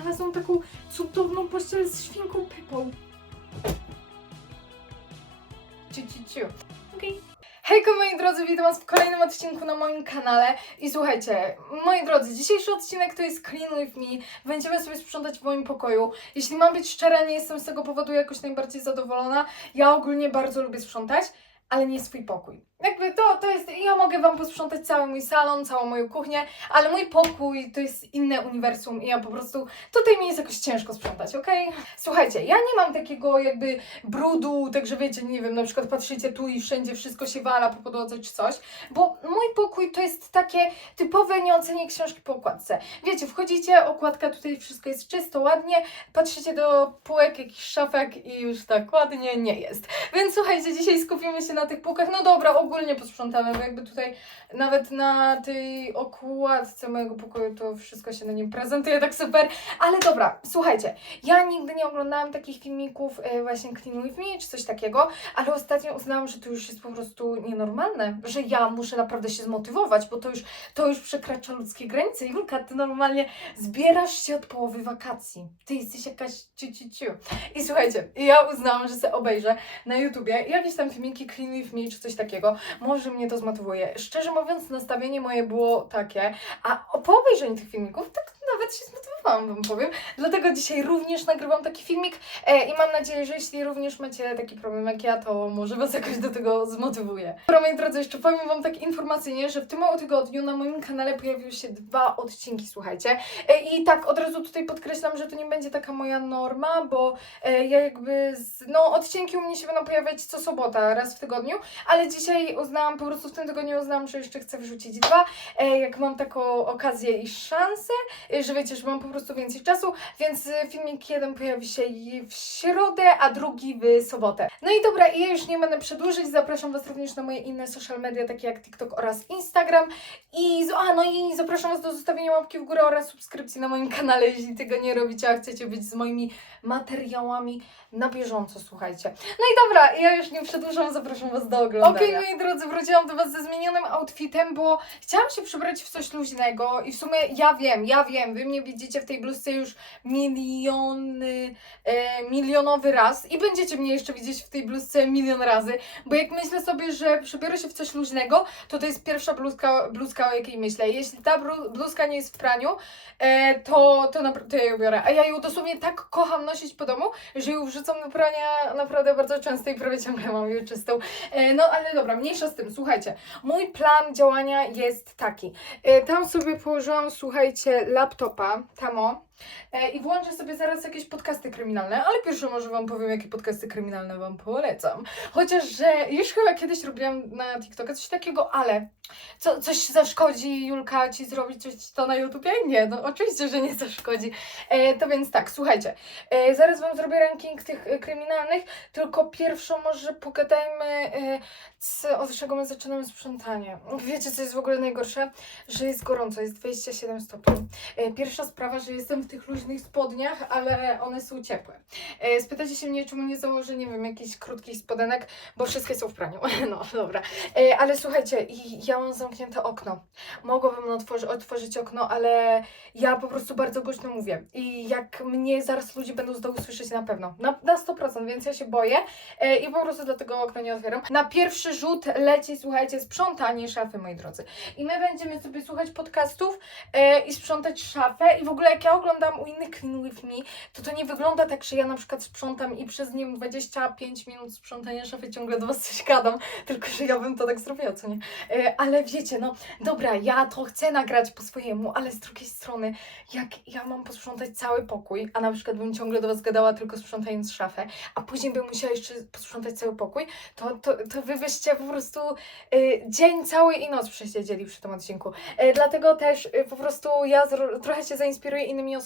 znalazłam taką cudowną pościel z świnką Pepą. Ciu, ciu, ciu. Okej. Hejko moi drodzy, witam was w kolejnym odcinku na moim kanale i słuchajcie, moi drodzy, dzisiejszy odcinek to jest Clean With Me, będziemy sobie sprzątać w moim pokoju. Jeśli mam być szczera, nie jestem z tego powodu jakoś najbardziej zadowolona, ja ogólnie bardzo lubię sprzątać, ale nie swój pokój. Jakby to, to jest, ja mogę wam posprzątać cały mój salon, całą moją kuchnię, ale mój pokój to jest inne uniwersum i ja po prostu, tutaj mi jest jakoś ciężko sprzątać, okej? Słuchajcie, ja nie mam takiego jakby brudu, także wiecie, nie wiem, na przykład patrzycie tu i wszędzie wszystko się wala po podłodze czy coś, bo mój pokój to jest takie typowe nieocenię książki po okładce. Wiecie, wchodzicie, okładka tutaj wszystko jest czysto, ładnie, patrzycie do półek, jakichś szafek i już tak ładnie nie jest. Więc słuchajcie, dzisiaj skupimy się na tych półkach. No dobra, ogólnie posprzątamy, bo jakby tutaj nawet na tej okładce mojego pokoju to wszystko się na nim prezentuje tak super. Ale dobra, słuchajcie, ja nigdy nie oglądałam takich filmików e, właśnie Clean With Me czy coś takiego, ale ostatnio uznałam, że to już jest po prostu nienormalne, że ja muszę naprawdę się zmotywować, bo to już, to już przekracza ludzkie granice. Julka, ty normalnie zbierasz się od połowy wakacji. Ty jesteś jakaś ciu, ciu, ciu. I słuchajcie, ja uznałam, że se obejrzę na YouTubie jakieś tam filmiki Clean With Me czy coś takiego. Może mnie to zmotywuje. Szczerze mówiąc, nastawienie moje było takie, a po obejrzeniu tych filmików tak nawet się zmotywowałam, wam powiem. Dlatego dzisiaj również nagrywam taki filmik e, i mam nadzieję, że jeśli również macie taki problem jak ja, to może Was jakoś do tego zmotywuje. Dobra, moi drodzy, jeszcze powiem Wam tak informacyjnie, że w tym tygodniu na moim kanale pojawiły się dwa odcinki, słuchajcie. E, I tak od razu tutaj podkreślam, że to nie będzie taka moja norma, bo e, ja jakby, z, no odcinki u mnie się będą pojawiać co sobota, raz w tygodniu, ale dzisiaj uznałam, po prostu w tym tygodniu uznałam, że jeszcze chcę wrzucić dwa, e, jak mam taką okazję i szansę, że wiecie, że mam po prostu więcej czasu, więc e, filmik jeden pojawi się w środę, a drugi w sobotę. No i dobra, i ja już nie będę przedłużyć, zapraszam Was również na moje inne social media, takie jak TikTok oraz Instagram. I, a, no i zapraszam Was do zostawienia łapki w górę oraz subskrypcji na moim kanale, jeśli tego nie robicie, a chcecie być z moimi materiałami na bieżąco, słuchajcie. No i dobra, ja już nie przedłużam, zapraszam Was do oglądania. Okej, moi drodzy, wróciłam do Was ze zmienionym outfitem, bo chciałam się przebrać w coś luźnego i w sumie ja wiem, ja wiem, Wy mnie widzicie w tej bluzce już miliony, e, milionowy raz i będziecie mnie jeszcze widzieć w tej bluzce milion razy, bo jak myślę sobie, że przebiorę się w coś luźnego, to to jest pierwsza bluzka, bluzka o jakiej myślę. Jeśli ta bluzka nie jest w praniu, e, to, to, to ja ją biorę. A ja ją dosłownie tak kocham nosić po domu, że ją wrzucam do prania naprawdę bardzo często i prawie ciągle mam ją czystą. E, no ale dobra, mniejsza z tym. Słuchajcie, mój plan działania jest taki. E, tam sobie położyłam, słuchajcie, laptopa, tamo. E, I włączę sobie zaraz jakieś podcasty kryminalne, ale pierwsze może Wam powiem, jakie podcasty kryminalne Wam polecam. Chociaż, że już chyba kiedyś robiłam na TikToka coś takiego, ale co, coś zaszkodzi Julka Ci zrobić coś to na YouTubie? Nie, no oczywiście, że nie zaszkodzi. E, to więc tak, słuchajcie, e, zaraz Wam zrobię ranking tych e, kryminalnych, tylko pierwszą może pogadajmy, e, od czego my zaczynamy sprzątanie. Wiecie, co jest w ogóle najgorsze? Że jest gorąco, jest 27 stopni. E, Pierwsza sprawa, że jestem w tych luźnych spodniach, ale one są ciepłe. E, Spytacie się mnie, czemu nie założę, nie wiem, jakichś krótkich spodenek, bo wszystkie są w praniu. No, dobra. E, Ale słuchajcie, ja mam zamknięte okno. Mogłabym otworzy, otworzyć okno, ale ja po prostu bardzo głośno mówię. I jak mnie zaraz ludzie będą z dołu słyszeć na pewno. Na, na 100%, więc ja się boję e, i po prostu dlatego okno nie otwieram. Na pierwszy rzut leci, słuchajcie, sprzątanie szafy, moi drodzy. I my będziemy sobie słuchać podcastów e, i sprzątać szafę. I w ogóle jak ja oglądam u innych Clean With Me, to to nie wygląda tak, że ja na przykład sprzątam i przez, nie wiem, 25 minut sprzątania szafy ciągle do Was coś gadam, tylko że ja bym to tak zrobiła, co nie? E, ale wiecie, no dobra, ja to chcę nagrać po swojemu, ale z drugiej strony, jak ja mam posprzątać cały pokój, a na przykład bym ciągle do Was gadała tylko sprzątając szafę, a później bym musiała jeszcze posprzątać cały pokój, to, to, to Wy byście po prostu y, dzień cały i noc przesiedzieli przy tym odcinku. E, dlatego też y, po prostu ja trochę się zainspiruję innymi osobami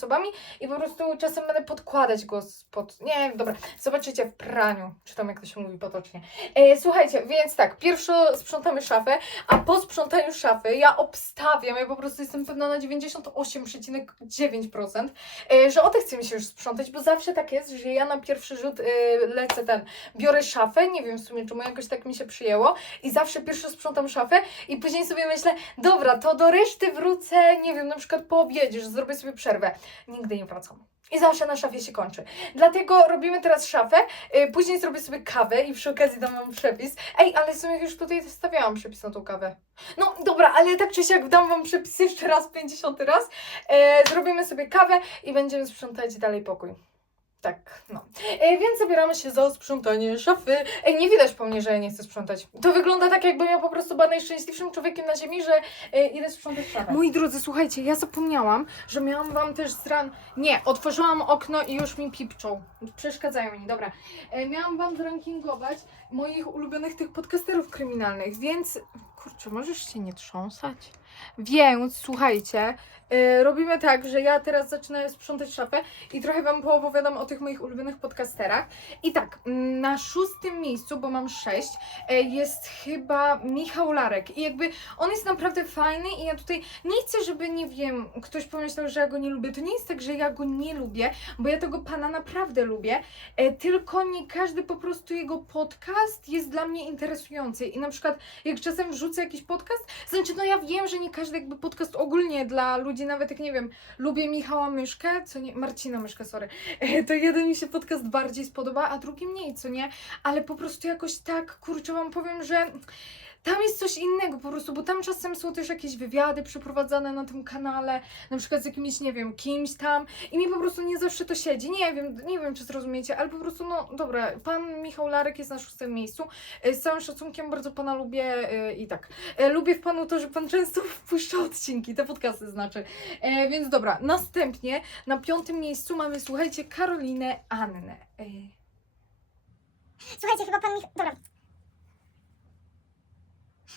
i po prostu czasem będę podkładać głos pod... Nie, dobra, zobaczycie w praniu, czy tam jak to się mówi potocznie. E, słuchajcie, więc tak, pierwszo sprzątamy szafę, a po sprzątaniu szafy ja obstawiam, ja po prostu jestem pewna na 98,9%, e, że o te chce mi się już sprzątać, bo zawsze tak jest, że ja na pierwszy rzut e, lecę ten, biorę szafę, nie wiem w sumie czemu jakoś tak mi się przyjęło i zawsze pierwszy sprzątam szafę i później sobie myślę, dobra, to do reszty wrócę, nie wiem, na przykład po obiedzie, że zrobię sobie przerwę. Nigdy nie wracam. I zawsze na szafie się kończy. Dlatego robimy teraz szafę, y, później zrobię sobie kawę i przy okazji dam wam przepis. Ej, ale w sumie już tutaj stawiałam przepis na tą kawę. No dobra, ale tak czy siak dam wam przepis jeszcze raz, 50 raz. E, zrobimy sobie kawę i będziemy sprzątać dalej pokój. Tak, no. E, więc zabieramy się za sprzątanie szafy. Ej, nie widać po mnie, że ja nie chcę sprzątać. To wygląda tak, jakbym ja po prostu była najszczęśliwszym człowiekiem na ziemi, że e, idę sprzątać szafę. Moi drodzy, słuchajcie, ja zapomniałam, że miałam wam też zran... Nie, otworzyłam okno i już mi pipczą. Przeszkadzają mi, dobra. E, miałam wam zrankingować moich ulubionych tych podcasterów kryminalnych, więc... Kurczę, możesz się nie trząsać? Więc, słuchajcie, e, robimy tak, że ja teraz zacznę sprzątać szafę i trochę Wam poopowiadam o tych moich ulubionych podcasterach. I tak, mm, na szóstym miejscu, bo mam sześć, e, jest chyba Michał Larek. I jakby on jest naprawdę fajny i ja tutaj nie chcę, żeby, nie wiem, ktoś pomyślał, że ja go nie lubię. To nie jest tak, że ja go nie lubię, bo ja tego pana naprawdę lubię, e, tylko nie każdy po prostu jego podcast jest dla mnie interesujący. I na przykład, jak czasem wrzucę jakiś podcast, znaczy, no ja wiem, że nie każdy jakby podcast ogólnie dla ludzi, nawet jak nie wiem, lubię Michała Myszkę, co nie, Marcina Myszkę, sorry, to jeden mi się podcast bardziej spodoba, a drugi mniej, co nie, ale po prostu jakoś tak, kurczę, wam powiem, że tam jest coś innego po prostu, bo tam czasem są też jakieś wywiady przeprowadzane na tym kanale, na przykład z jakimś, nie wiem, kimś tam i mi po prostu nie zawsze to siedzi, nie wiem, nie wiem czy zrozumiecie, ale po prostu, no dobra, pan Michał Larek jest na szóstym miejscu, E, z całym szacunkiem bardzo pana lubię e, i tak, E, lubię w panu to, że pan często wpuszcza odcinki, te podcasty znaczy, więc dobra, następnie na piątym miejscu mamy, słuchajcie, Karolinę Annę. Słuchajcie, chyba pan Mich... Dobra.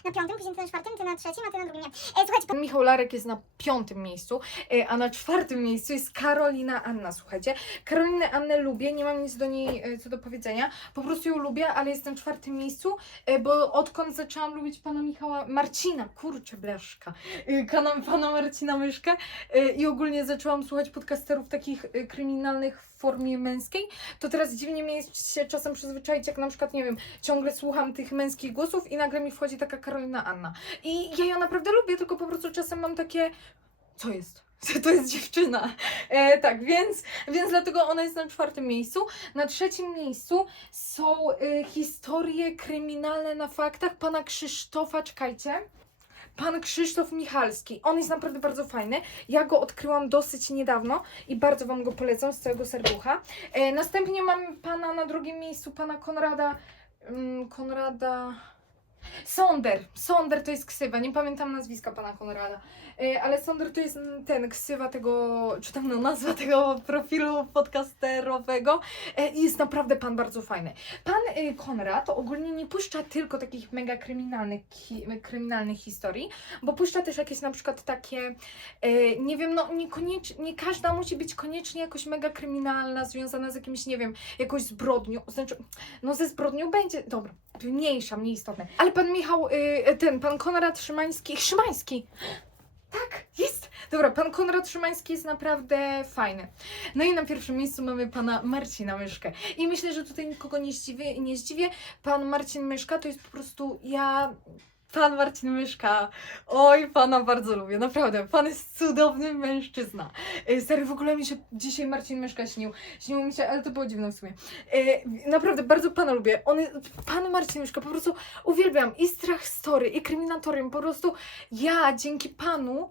Na piątym, później ty na czwartym, ty na trzecim, a ty na drugim nie. E, słuchajcie, Pan Michał Larek jest na piątym miejscu, e, a na czwartym miejscu jest Karolina Anna, słuchajcie. Karolinę Annę lubię, nie mam nic do niej e, co do powiedzenia, po prostu ją lubię, ale jest na czwartym miejscu, e, bo odkąd zaczęłam lubić pana Michała, Marcina, kurczę blaszka, e, kanał pana Marcina Myszkę e, i ogólnie zaczęłam słuchać podcasterów takich e, kryminalnych w formie męskiej, to teraz dziwnie mi jest się czasem przyzwyczaić, jak na przykład, nie wiem, ciągle słucham tych męskich głosów i nagle mi wchodzi taka Karolina Anna. I ja ją naprawdę lubię, tylko po prostu czasem mam takie, co jest? To jest dziewczyna. E, tak, więc, więc dlatego ona jest na czwartym miejscu. Na trzecim miejscu są e, historie kryminalne na faktach pana Krzysztofa, czekajcie. Pan Krzysztof Michalski. On jest naprawdę bardzo fajny. Ja go odkryłam dosyć niedawno i bardzo Wam go polecam z całego serducha. E, następnie mamy pana na drugim miejscu, pana Konrada. Mm, Konrada. Sonder. Sonder to jest ksywa. Nie pamiętam nazwiska pana Konrada. E, ale to jest ten ksywa tego, czy tam no, nazwa tego profilu podcasterowego. E, i jest naprawdę pan bardzo fajny. Pan e, Konrad ogólnie nie puszcza tylko takich mega kryminalnych, kryminalnych historii, bo puszcza też jakieś na przykład takie, nie wiem, no niekoniecznie, nie każda musi być koniecznie jakoś mega kryminalna, związana z jakimś, nie wiem, jakąś zbrodnią, znaczy, no ze zbrodnią będzie, dobra, mniejsza, mniej istotne. Ale pan Michał, ten, pan Konrad Szymański, Szymański, tak, jest! Dobra, pan Konrad Szymański jest naprawdę fajny. No i na pierwszym miejscu mamy pana Marcina Myszkę. I myślę, że tutaj nikogo nie zdziwię, nie zdziwię. Pan Marcin Myszka to jest po prostu ja... Pan Marcin Myszka. Oj, pana bardzo lubię, naprawdę. Pan jest cudowny mężczyzna. E, Serio, w ogóle mi się dzisiaj Marcin Myszka śnił. Śniło mi się, ale to było dziwne w sumie. E, naprawdę, bardzo pana lubię. On, pan Marcin Myszka, po prostu uwielbiam i Strach Story, i Kryminatorium. Po prostu ja dzięki panu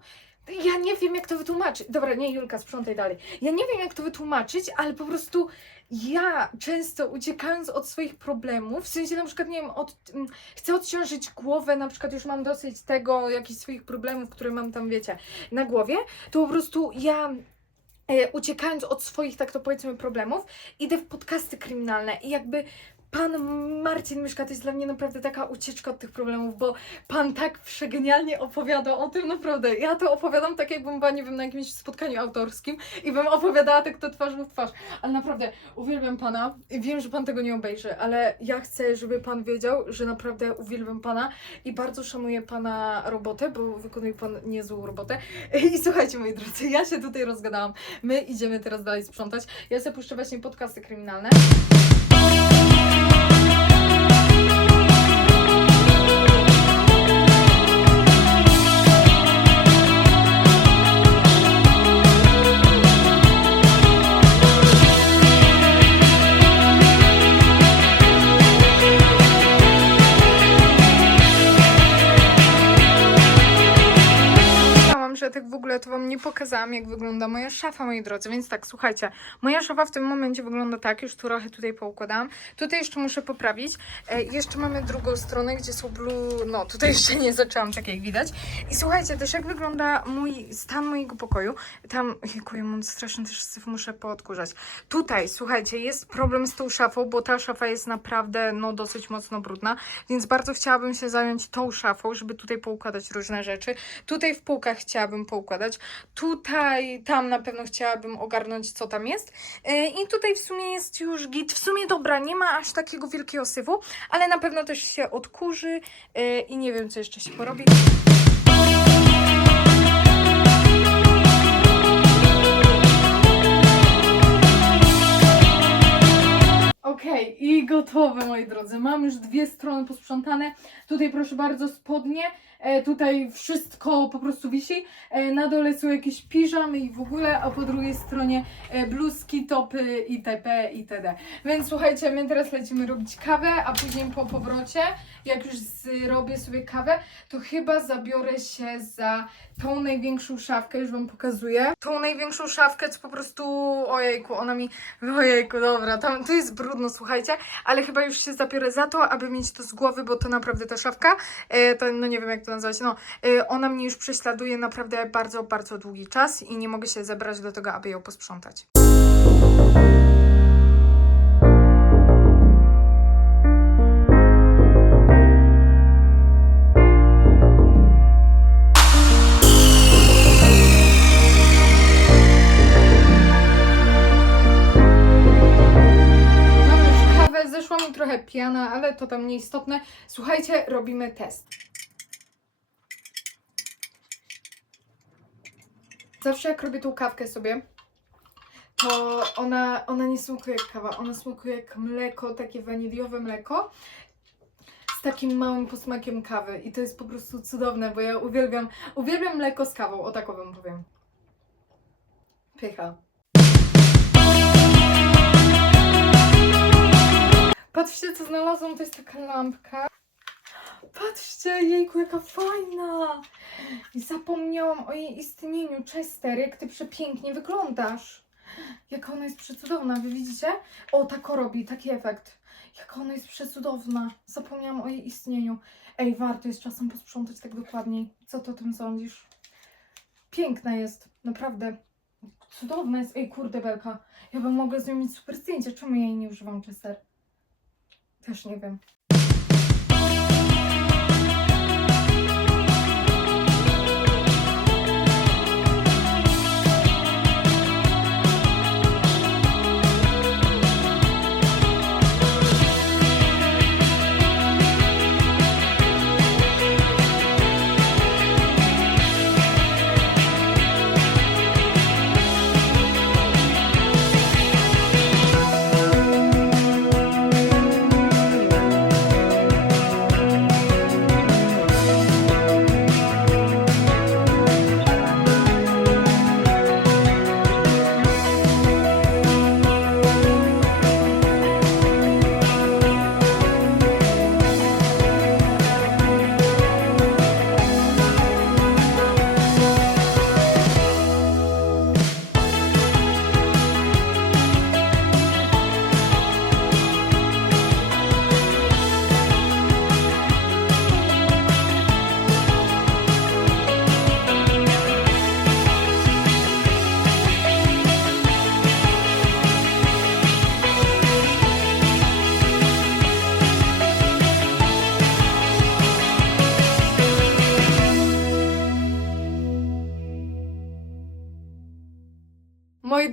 ja nie wiem, jak to wytłumaczyć. Dobra, nie, Julka, sprzątaj dalej. Ja nie wiem, jak to wytłumaczyć, ale po prostu ja często uciekając od swoich problemów, w sensie na przykład, nie wiem, od, mm, chcę odciążyć głowę, na przykład już mam dosyć tego, jakichś swoich problemów, które mam tam, wiecie, na głowie, to po prostu ja e, uciekając od swoich, tak to powiedzmy, problemów, idę w podcasty kryminalne i jakby pan Marcin Myszka to jest dla mnie naprawdę taka ucieczka od tych problemów, bo pan tak przegenialnie opowiada o tym, naprawdę. Ja to opowiadam tak, jakbym była, nie wiem, na jakimś spotkaniu autorskim i bym opowiadała tak to twarzą w twarz. Ale naprawdę uwielbiam pana i wiem, że pan tego nie obejrzy, ale ja chcę, żeby pan wiedział, że naprawdę uwielbiam pana i bardzo szanuję pana robotę, bo wykonuje pan niezłą robotę. I słuchajcie, moi drodzy, ja się tutaj rozgadałam. My idziemy teraz dalej sprzątać. Ja sobie puszczę właśnie podcasty kryminalne. Nie pokazałam, jak wygląda moja szafa, moi drodzy. Więc tak, słuchajcie, moja szafa w tym momencie wygląda tak, już trochę tutaj poukładałam. Tutaj jeszcze muszę poprawić. E, jeszcze mamy drugą stronę, gdzie są blue. No, tutaj jeszcze nie zaczęłam, tak jak widać. I słuchajcie, też jak wygląda mój stan mojego pokoju. Tam, jejku, ja mam straszny też syf, muszę poodkurzać. Tutaj, słuchajcie, jest problem z tą szafą, bo ta szafa jest naprawdę, no, dosyć mocno brudna, więc bardzo chciałabym się zająć tą szafą, żeby tutaj poukładać różne rzeczy. Tutaj w półkach chciałabym poukładać. Tutaj, tam na pewno chciałabym ogarnąć, co tam jest. Yy, I tutaj w sumie jest już git. W sumie dobra, nie ma aż takiego wielkiego syfu, ale na pewno też się odkurzy yy, i nie wiem, co jeszcze się porobi. Okej, i gotowe, moi drodzy. Mam już dwie strony posprzątane. Tutaj, proszę bardzo, spodnie. E, tutaj wszystko po prostu wisi. E, na dole są jakieś piżamy i w ogóle, a po drugiej stronie e, bluzki, topy itp. itd. Więc słuchajcie, my teraz lecimy robić kawę, a później po powrocie, jak już zrobię sobie kawę, to chyba zabiorę się za tą największą szafkę, już Wam pokazuję. Tą największą szafkę, co po prostu, ojejku, ona mi, ojejku, dobra, tam, to jest brudno, słuchajcie, ale chyba już się zabiorę za to, aby mieć to z głowy, bo to naprawdę ta szafka, to, no nie wiem jak to nazwać, no, e, ona mnie już prześladuje naprawdę bardzo, bardzo długi czas i nie mogę się zebrać do tego, aby ją posprzątać. Zeszła mi trochę piana, ale to tam nieistotne. Słuchajcie, robimy test. Zawsze jak robię tą kawkę sobie, to ona, ona nie smakuje jak kawa, ona smakuje jak mleko, takie waniliowe mleko z takim małym posmakiem kawy i to jest po prostu cudowne, bo ja uwielbiam, uwielbiam mleko z kawą, o tak o wam powiem. Pycha. Patrzcie, co znalazłam, to jest taka lampka. Patrzcie, jejku, jaka fajna! Zapomniałam o jej istnieniu. Chester, jak ty przepięknie wyglądasz. Jaka ona jest przecudowna, wy widzicie? O, tak robi, taki efekt. Jaka ona jest przecudowna. Zapomniałam o jej istnieniu. Ej, warto jest czasem posprzątać tak dokładniej. Co ty o tym sądzisz? Piękna jest, naprawdę. Cudowna jest. Ej, kurde, Belka. Ja bym mogła z mieć super zdjęcie. Czemu ja jej nie używam, Chester? Też nie wiem.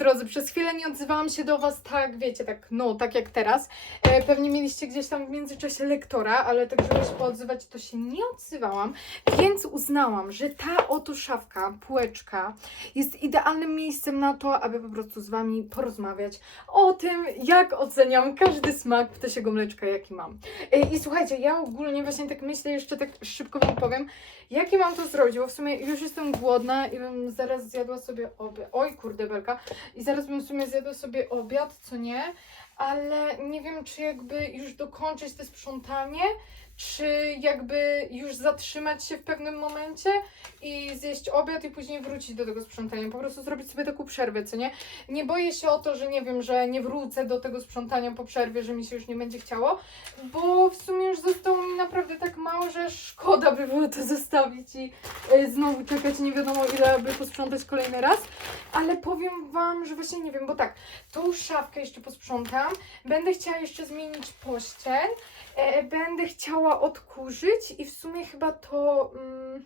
Drodzy, przez chwilę nie odzywałam się do Was tak, wiecie, tak, no, tak jak teraz. E, pewnie mieliście gdzieś tam w międzyczasie lektora, ale tak, żeby się poodzywać, to się nie odzywałam, więc uznałam, że ta oto szafka, półeczka jest idealnym miejscem na to, aby po prostu z Wami porozmawiać o tym, jak oceniam każdy smak ptasiego mleczka, jaki mam. E, I słuchajcie, ja ogólnie właśnie tak myślę, jeszcze tak szybko Wam powiem, jakie mam to zrobić, bo w sumie już jestem głodna i bym zaraz zjadła sobie obiad. Oj, kurde belka. I zaraz bym w sumie zjadła sobie obiad, co nie? ale nie wiem, czy jakby już dokończyć to sprzątanie, czy jakby już zatrzymać się w pewnym momencie i zjeść obiad i później wrócić do tego sprzątania. Po prostu zrobić sobie taką przerwę, co nie? Nie boję się o to, że nie wiem, że nie wrócę do tego sprzątania po przerwie, że mi się już nie będzie chciało, bo w sumie już zostało mi naprawdę tak mało, że szkoda by było to zostawić i y, znowu czekać nie wiadomo ile, aby posprzątać kolejny raz. Ale powiem Wam, że właśnie nie wiem, bo tak, tą szafkę jeszcze posprzątam, będę chciała jeszcze zmienić pościel, e, będę chciała odkurzyć i w sumie chyba to... Mm,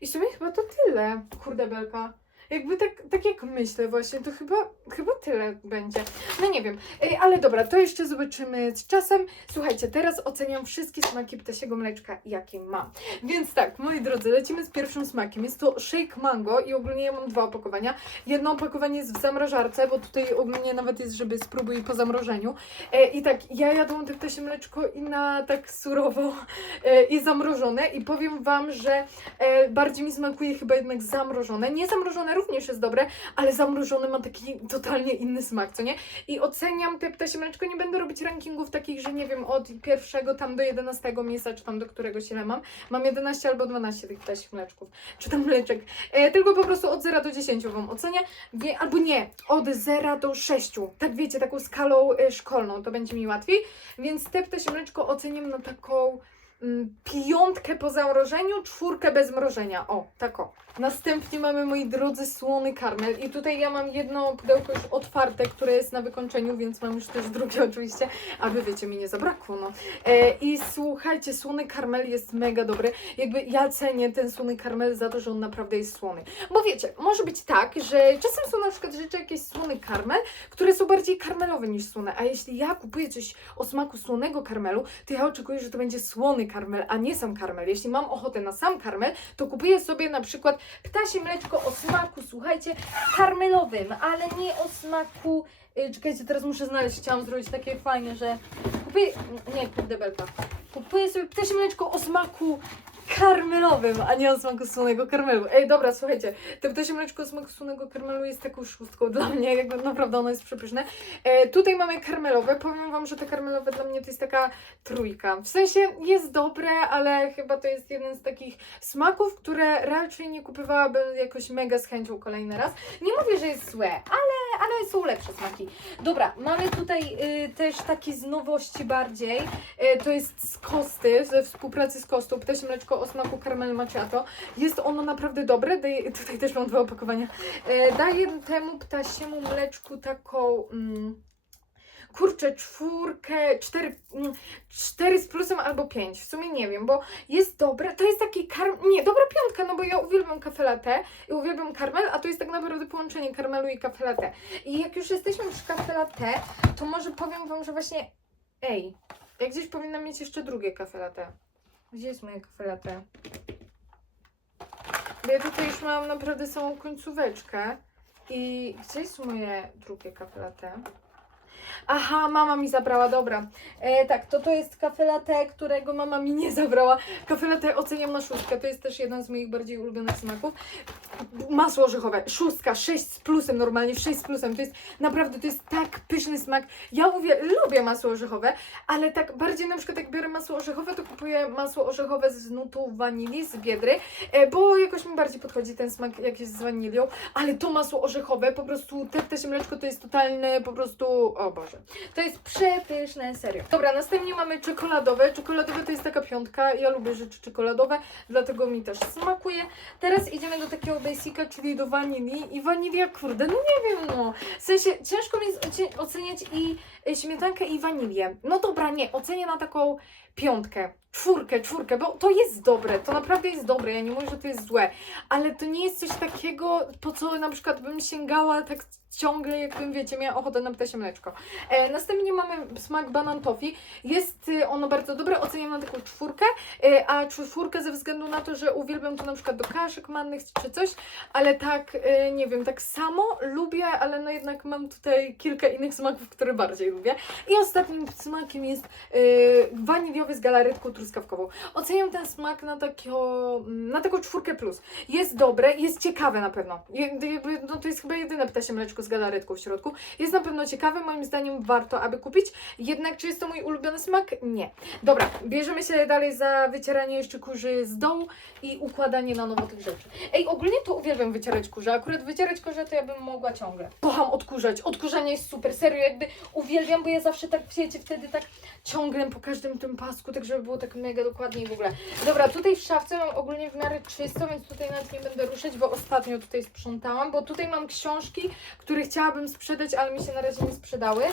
I w sumie chyba to tyle, kurde belka. Jakby tak, tak jak myślę właśnie, to chyba, chyba tyle będzie. No nie wiem, Ej, ale dobra, to jeszcze zobaczymy z czasem. Słuchajcie, teraz oceniam wszystkie smaki ptasiego mleczka, jakie mam. Więc tak, moi drodzy, lecimy z pierwszym smakiem. Jest to shake mango i ogólnie ja mam dwa opakowania. Jedno opakowanie jest w zamrażarce, bo tutaj ogólnie nawet jest, żeby spróbuj po zamrożeniu. E, I tak, ja jadłam to ptasie mleczko i na tak surowo e, i zamrożone i powiem Wam, że e, bardziej mi smakuje chyba jednak zamrożone. Nie zamrożone również jest dobre, ale zamrożone ma taki totalnie inny smak, co nie? I oceniam te ptasie mleczko, nie będę robić rankingów takich, że nie wiem, od pierwszego tam do 11 miejsca, czy tam do któregoś ile mam. Mam 11 albo 12 tych ptasich mleczków, czy tam mleczek. E, tylko po prostu od 0 do 10 Wam ocenię. Wie, albo nie, od 0 do 6. Tak wiecie, taką skalą e, szkolną, to będzie mi łatwiej. Więc te ptasie mleczko oceniam na taką piątkę po zamrożeniu, czwórkę bez mrożenia. O, tak o. Następnie mamy, moi drodzy, słony karmel. I tutaj ja mam jedno pudełko już otwarte, które jest na wykończeniu, więc mam już też drugie oczywiście, aby wiecie, mi nie zabrakło, no. E, I słuchajcie, słony karmel jest mega dobry. Jakby ja cenię ten słony karmel za to, że on naprawdę jest słony. Bo wiecie, może być tak, że czasem są na przykład rzeczy jakieś słony karmel, które są bardziej karmelowe niż słone. A jeśli ja kupuję coś o smaku słonego karmelu, to ja oczekuję, że to będzie słony karmel, a nie sam karmel. Jeśli mam ochotę na sam karmel, to kupuję sobie na przykład ptasie mleczko o smaku, słuchajcie, karmelowym, ale nie o smaku. y, Czekajcie, teraz muszę znaleźć. Chciałam zrobić takie fajne, że kupuję. Nie, kurde belka. Kupuję sobie ptasie mleczko o smaku karmelowym, a nie o smaku słonego karmelu. Ej, dobra, słuchajcie, to ptasie mleczko o smaku słonego karmelu jest taką szóstką dla mnie, jakby naprawdę ono jest przepyszne. E, tutaj mamy karmelowe. Powiem Wam, że te karmelowe dla mnie to jest taka trójka. W sensie jest dobre, ale chyba to jest jeden z takich smaków, które raczej nie kupowałabym jakoś mega z chęcią kolejny raz. Nie mówię, że jest złe, ale, ale są lepsze smaki. Dobra, mamy tutaj y, też takie z nowości bardziej. Y, to jest z Kosty, ze współpracy z Kostą, ptasie mleczko o smaku caramel macchiato. Jest ono naprawdę dobre. Daje, tutaj też mam dwa opakowania. Y, daję temu ptasiemu mleczku taką... Mm, kurczę, czwórkę, cztery, mm, cztery z plusem albo pięć, w sumie nie wiem, bo jest dobre, to jest taki karm, nie, dobra piątka, no bo ja uwielbiam kafe latte i uwielbiam karmel, a to jest tak naprawdę połączenie karmelu i kafe latte. I jak już jesteśmy przy kafe latte, to może powiem Wam, że właśnie, ej, jak gdzieś powinna mieć jeszcze drugie kafe latte. Gdzie jest moje kafe latte? Bo ja tutaj już mam naprawdę samą końcóweczkę i gdzie jest moje drugie kafe latte? Aha, mama mi zabrała, dobra. E, tak, to to jest kafe latte, którego mama mi nie zabrała. Kafe latte oceniam na szóstkę, to jest też jeden z moich bardziej ulubionych smaków. Masło orzechowe, szóstka, sześć z plusem normalnie, sześć z plusem. To jest naprawdę, to jest tak pyszny smak. Ja mówię, lubię masło orzechowe, ale tak bardziej na przykład jak biorę masło orzechowe, to kupuję masło orzechowe z nutu wanilii, z biedry, e, bo jakoś mi bardziej podchodzi ten smak jak jest z wanilią, ale to masło orzechowe, po prostu te ptasie mleczko to jest totalny po prostu, o Boże, to jest przepyszne, serio. Dobra, następnie mamy czekoladowe. Czekoladowe to jest taka piątka, ja lubię rzeczy czekoladowe, dlatego mi też smakuje. Teraz idziemy do takiego basica, czyli do wanilii i wanilia, kurde, no nie wiem, no. W sensie ciężko mi jest oceniać i śmietankę i wanilię. No dobra, nie, ocenię na taką piątkę, czwórkę, czwórkę, bo to jest dobre, to naprawdę jest dobre, ja nie mówię, że to jest złe, ale to nie jest coś takiego, po co na przykład bym sięgała tak ciągle, jakbym, wiecie, miała ochotę na ptasie mleczko. E, następnie mamy smak banan toffee, jest y, ono bardzo dobre, oceniam na taką czwórkę, e, a czwórkę ze względu na to, że uwielbiam to na przykład do kaszek mannych czy coś, ale tak, e, nie wiem, tak samo lubię, ale no jednak mam tutaj kilka innych smaków, które bardziej lubię. I ostatnim smakiem jest e, waniliowy z galaretką truskawkową. Oceniam ten smak na, takio, na taką czwórkę plus. Jest dobre, jest ciekawe na pewno. No to jest chyba jedyne ptasie mleczko z galaretką w środku. Jest na pewno ciekawe, moim zdaniem warto, aby kupić. Jednak czy jest to mój ulubiony smak? Nie. Dobra, bierzemy się dalej za wycieranie jeszcze kurzy z dołu i układanie na nowo tych rzeczy. Ej, ogólnie to uwielbiam wycierać kurze. Akurat wycierać kurze to ja bym mogła ciągle. Kocham odkurzać. Odkurzanie jest super. Serio, jakby uwielbiam, bo ja zawsze tak, wiecie, wtedy tak ciągnę po każdym tym pasku, tak żeby było tak mega dokładnie w ogóle. Dobra, tutaj w szafce mam ogólnie w miarę czysto, więc tutaj nawet nie będę ruszyć, bo ostatnio tutaj sprzątałam, bo tutaj mam książki, które chciałabym sprzedać, ale mi się na razie nie sprzedały.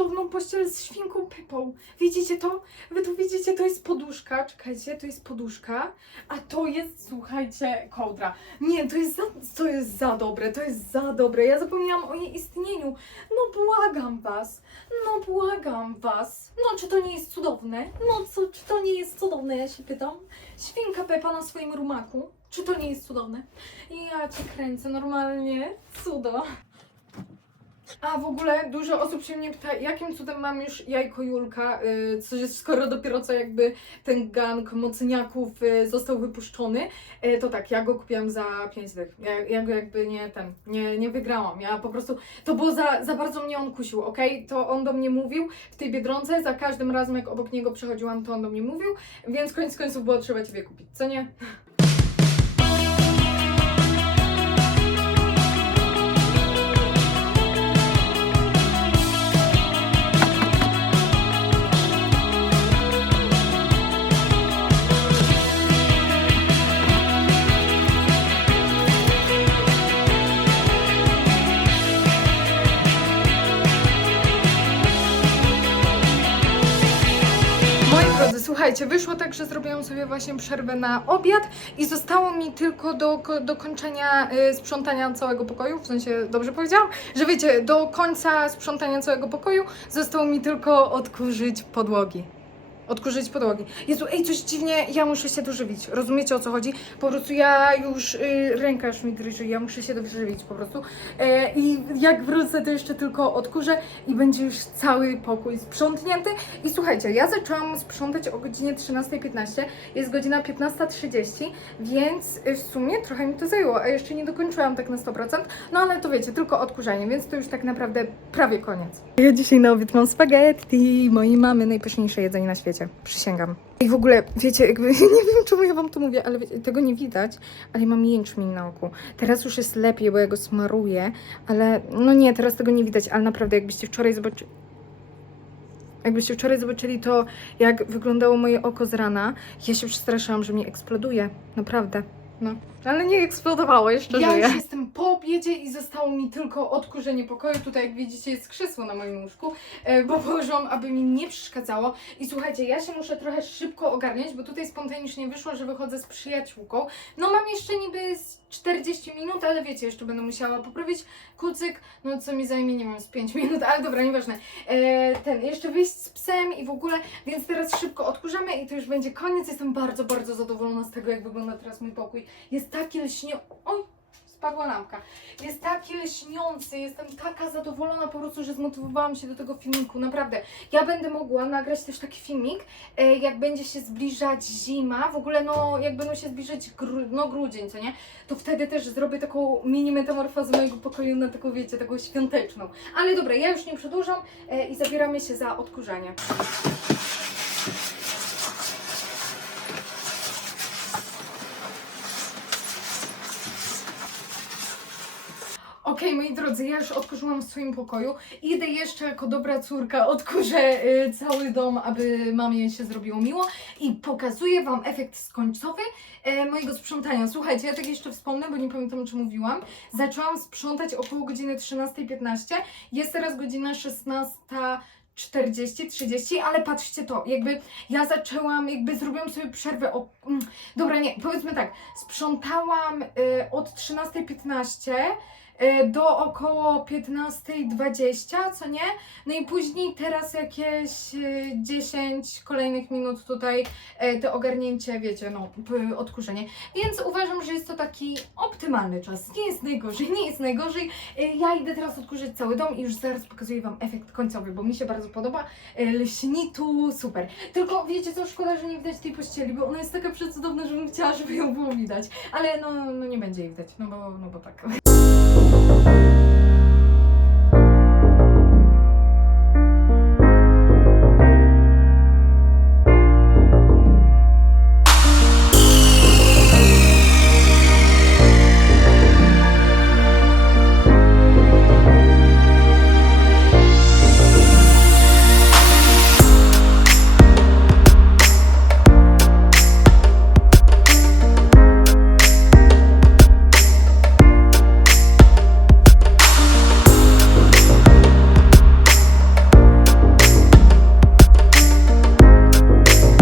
Cudowną pościel z świnką Pepą. Widzicie to? Wy to widzicie, to jest poduszka. Czekajcie, to jest poduszka, a to jest, słuchajcie, kołdra. Nie, to jest za, to jest za dobre, to jest za dobre. Ja zapomniałam o jej istnieniu. No błagam was, no błagam was. No czy to nie jest cudowne? No co, czy to nie jest cudowne, ja się pytam. Świnka Pepa na swoim rumaku. Czy to nie jest cudowne? Ja cię kręcę, normalnie cudo. A w ogóle dużo osób się mnie pyta, jakim cudem mam już jajko Julka, coś jest skoro dopiero co jakby ten gang mocniaków yy, został wypuszczony, yy, to tak, ja go kupiłam za 5 dych. Ja, ja go jakby nie ten, nie, nie wygrałam. Ja po prostu, to było za, za bardzo mnie on kusił, okej? To on do mnie mówił w tej Biedronce, za każdym razem jak obok niego przechodziłam, to on do mnie mówił, więc koniec końców było trzeba Ciebie kupić, co nie? Słuchajcie, wyszło tak, że zrobiłam sobie właśnie przerwę na obiad i zostało mi tylko do ko- dokończenia y, sprzątania całego pokoju, w sensie dobrze powiedziałam, że wiecie, do końca sprzątania całego pokoju zostało mi tylko odkurzyć podłogi. Odkurzyć podłogi. Jezu, ej, coś dziwnie, ja muszę się dożywić. Rozumiecie o co chodzi? Po prostu ja już, y, ręka już mi drży, ja muszę się dożywić po prostu. E, I jak wrócę, to jeszcze tylko odkurzę i będzie już cały pokój sprzątnięty. I słuchajcie, ja zaczęłam sprzątać o godzinie 13.15, jest godzina 15.30, więc w sumie trochę mi to zajęło, a jeszcze nie dokończyłam tak na 100%, no ale to wiecie, tylko odkurzanie, więc to już tak naprawdę prawie koniec. Ja dzisiaj na obiad mam spaghetti, mojej mamy najpyszniejsze jedzenie na świecie, przysięgam. I w ogóle, wiecie, jakby, nie wiem czemu ja wam to mówię, ale wiecie, tego nie widać, ale mam jęczmień na oku. Teraz już jest lepiej, bo ja go smaruję, ale no nie, teraz tego nie widać, ale naprawdę jakbyście wczoraj zobaczyli... Jakbyście wczoraj zobaczyli to, jak wyglądało moje oko z rana, ja się przestraszyłam, że mi eksploduje. Naprawdę. No. Ale nie eksplodowało, jeszcze ja żyję. już jestem po obiedzie i zostało mi tylko odkurzenie pokoju. Tutaj, jak widzicie, jest krzesło na moim łóżku, e, bo położyłam, aby mi nie przeszkadzało. I słuchajcie, ja się muszę trochę szybko ogarniać, bo tutaj spontanicznie wyszło, że wychodzę z przyjaciółką. No mam jeszcze niby z 40 minut, ale wiecie, jeszcze będę musiała poprawić kucyk, no co mi zajmie, nie wiem, z 5 minut, ale dobra, nieważne. E, ten, jeszcze wyjść z psem i w ogóle, więc teraz szybko odkurzamy i to już będzie koniec. Jestem bardzo, bardzo zadowolona z tego, jak wygląda teraz mój pokój. Jest taki lśniący. Oj! Spadła lampka. Jest taki lśniący, jestem taka zadowolona po prostu, że zmotywowałam się do tego filmiku. Naprawdę. Ja będę mogła nagrać też taki filmik, e, jak będzie się zbliżać zima, w ogóle no, jak będą się zbliżać no, grudzień, co nie? To wtedy też zrobię taką mini metamorfozę mojego pokoju na taką, wiecie, taką świąteczną. Ale dobra, ja już nie przedłużam e, i zabieramy się za odkurzanie. Okej, moi drodzy, ja już odkurzyłam w swoim pokoju. Idę jeszcze jako dobra córka, odkurzę y, cały dom, aby mamie się zrobiło miło i pokazuję Wam efekt skońcowy e, mojego sprzątania. Słuchajcie, ja tak jeszcze wspomnę, bo nie pamiętam, czy mówiłam. Zaczęłam sprzątać około godziny 13.15. Jest teraz godzina 16. 40, 30, ale patrzcie to, jakby ja zaczęłam, jakby zrobiłam sobie przerwę o... mm, Dobra, nie, powiedzmy tak, sprzątałam y, od 13.15 e, do około 15.20, co nie? No i później teraz jakieś e, 10 kolejnych minut tutaj e, to ogarnięcie, wiecie, no, odkurzenie. Więc uważam, że jest to taki optymalny czas. Nie jest najgorzej, nie jest najgorzej. E, Ja idę teraz odkurzyć cały dom i już zaraz pokazuję Wam efekt końcowy, bo mi się bardzo podoba. E, Lśni tu super. Tylko wiecie co, szkoda, że nie widać tej pościeli, bo ona jest taka przecudowna, że bym chciała, żeby ją było widać. Ale no, no nie będzie jej widać, no bo, no bo tak.